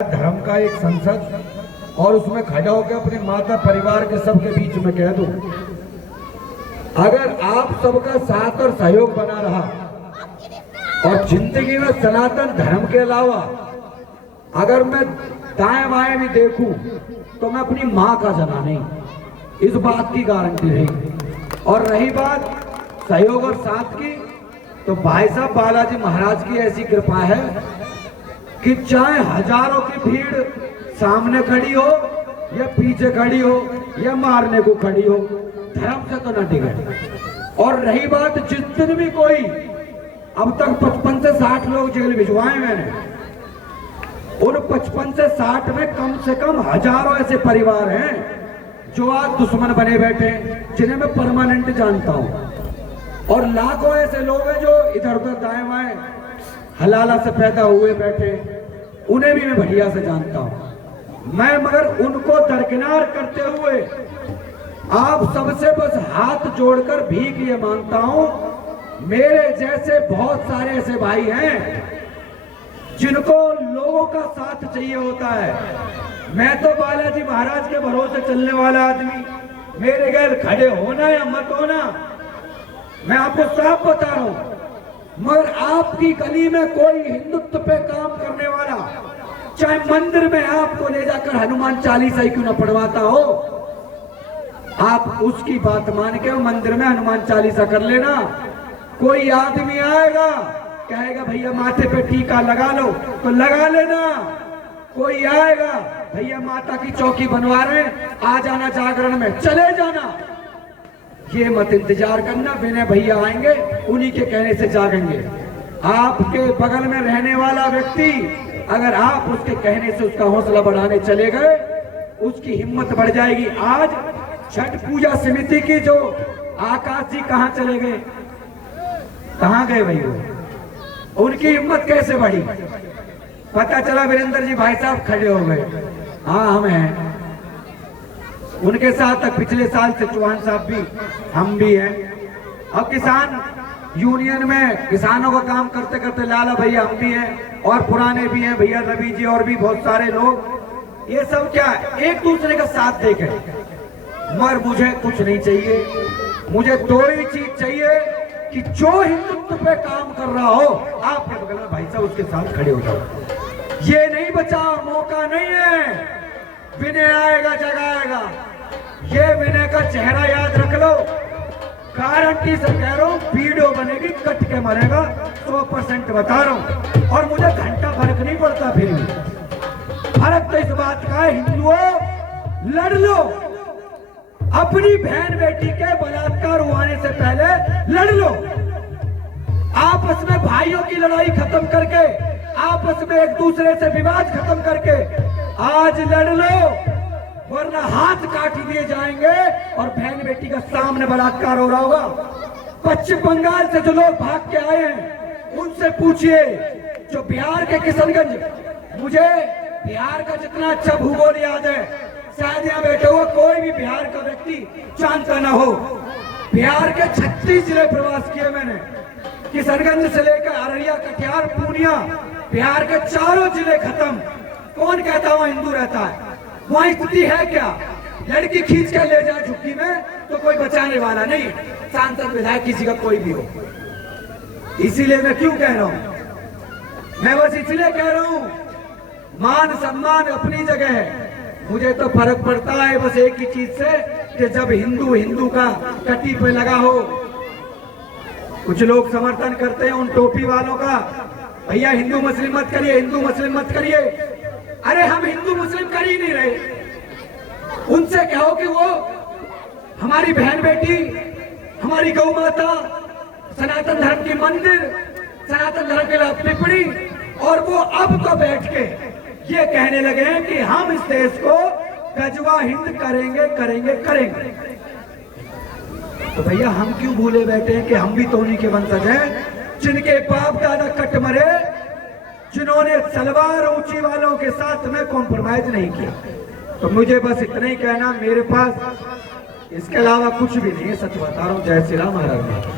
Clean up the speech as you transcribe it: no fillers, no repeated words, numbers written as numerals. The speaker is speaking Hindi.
धर्म का एक संसद और उसमें खड़ा होकर अपने माता परिवार के सबके बीच में कह दूं, अगर आप सबका साथ और सहयोग बना रहा और जिंदगी में सनातन धर्म के अलावा अगर मैं दाएं बाएं भी देखूं तो मैं अपनी मां का जना नहीं, इस बात की गारंटी रही। और रही बात सहयोग और साथ की, तो भाई साहब बालाजी महाराज की ऐसी कृपा है कि चाहे हजारों की भीड़ सामने खड़ी हो या पीछे खड़ी हो या मारने को खड़ी हो, धर्म से तो न टिके। और रही बात जिस दिन भी कोई, अब तक 55 से 60 लोग जेल भिजवाए मैंने, उन 55 से 60 में कम से कम हजारों ऐसे परिवार हैं जो आज दुश्मन बने बैठे, जिन्हें मैं परमानेंट जानता हूं। और लाखों ऐसे लोग हैं जो इधर उधर दाएं बाएं हलाला से पैदा हुए बैठे, उन्हें भी मैं बढ़िया से जानता हूं। मैं मगर उनको दरकिनार करते हुए आप सबसे बस हाथ जोड़कर भीख ये मांगता हूं, मेरे जैसे बहुत सारे ऐसे भाई हैं जिनको लोगों का साथ चाहिए होता है। मैं तो बालाजी महाराज के भरोसे चलने वाला आदमी, मेरे गैर खड़े होना या मत होना मैं आपको साफ बता रहा हूं। मगर आपकी गली में कोई हिंदुत्व पे काम करने वाला, चाहे मंदिर में आपको ले जाकर हनुमान चालीसा ही क्यों न पढ़वाता हो, आप उसकी बात मान के मंदिर में हनुमान चालीसा कर लेना। कोई आदमी आएगा कहेगा भैया माथे पे टीका लगा लो तो लगा लेना। कोई आएगा भैया माता की चौकी बनवा रहे आ जाना, जागरण में चले जाना। ये मत इंतजार करना, विनय भैया आएंगे उन्हीं के कहने से जागेंगे। आपके बगल में रहने वाला व्यक्ति अगर आप उसके कहने से उसका हौसला बढ़ाने चले गए, उसकी हिम्मत बढ़ जाएगी। आज छठ पूजा समिति की जो आकाश जी कहां चले गए, कहां गए भाई वो, उनकी हिम्मत कैसे बढ़ी? पता चला वीरेंद्र जी भाई साहब खड़े हो गए। हाँ हम हैं, उनके साथ तक पिछले साल से चौहान साहब भी, हम भी हैं। अब किसान यूनियन में किसानों का काम करते करते लाला भैया हम भी हैं, और पुराने भी हैं भैया रवि जी और भी बहुत सारे लोग। ये सब क्या एक दूसरे का साथ देखे। मगर मुझे कुछ नहीं चाहिए, मुझे दो ही चीज चाहिए कि जो हिंदुत्व पे काम कर रहा हो आप बगल में भाई साहब उसके साथ खड़े हो जाओ। ये नहीं बचा, मौका नहीं है। विनय आएगा जगाएगा, ये विनय का चेहरा याद रख लो। गारंटी से कह रहा हूं, वीडियो बनेगी कट के मरेगा, 100% बता रहा हूं। और मुझे घंटा फर्क नहीं पड़ता, फिर भी फर्क तो इस बात का है, हिंदुओं लड़ लो। अपनी बहन बेटी के बलात्कार हुआने से पहले लड़ लो। आपस में भाइयों की लड़ाई खत्म करके, आपस में एक दूसरे से विवाद खत्म करके आज लड़ लो, वरना हाथ काट दिए जाएंगे। और बहन बेटी का सामने बलात्कार हो रहा होगा। पश्चिम बंगाल से जो लोग भाग के आए हैं उनसे पूछिए, जो बिहार के किशनगंज, मुझे बिहार का जितना अच्छा भूगोल याद है शायद यहाँ बैठे हुए कोई भी बिहार का व्यक्ति जानता ना हो। बिहार के 36 जिले प्रवास किए मैंने, किशनगंज से लेकर अररिया, कटिहार, पूर्णिया, बिहार के चारों जिले खत्म। कौन कहता वहां हिंदू रहता है? वहां स्थिति है क्या? लड़की खींच कर ले जाए झुग्गी में तो कोई बचाने वाला नहीं, सांसद विधायक किसी का कोई भी हो। इसीलिए मैं क्यों कह रहा हूं, मैं बस इसलिए कह रहा हूं, मान सम्मान अपनी जगह है। मुझे तो फर्क पड़ता है बस एक ही चीज से कि जब हिंदू हिंदू का कटी पे लगा हो। कुछ लोग समर्थन करते हैं उन टोपी वालों का, भैया हिंदू मुस्लिम मत करिए, हिंदू मुस्लिम मत करिए। अरे हम हिंदू मुस्लिम कर ही नहीं रहे। उनसे कहो कि वो हमारी बहन बेटी, हमारी गौ माता, सनातन धर्म की मंदिर, सनातन धर्म के लिए टिप्पणी, और वो अब तो बैठ के ये कहने लगे हैं कि हम इस देश को गजवा हिंद करेंगे करेंगे करेंगे। तो भैया हम क्यों भूले बैठे हैं कि हम भी तो उन्हीं के वंशज हैं जिनके बाप दादा कट मरे, जिन्होंने सलवार ऊंची वालों के साथ में कॉम्प्रोमाइज नहीं किया। तो मुझे बस इतना ही कहना, मेरे पास इसके अलावा कुछ भी नहीं है, सच बता रहा हूं। जय श्री राम, महाराज।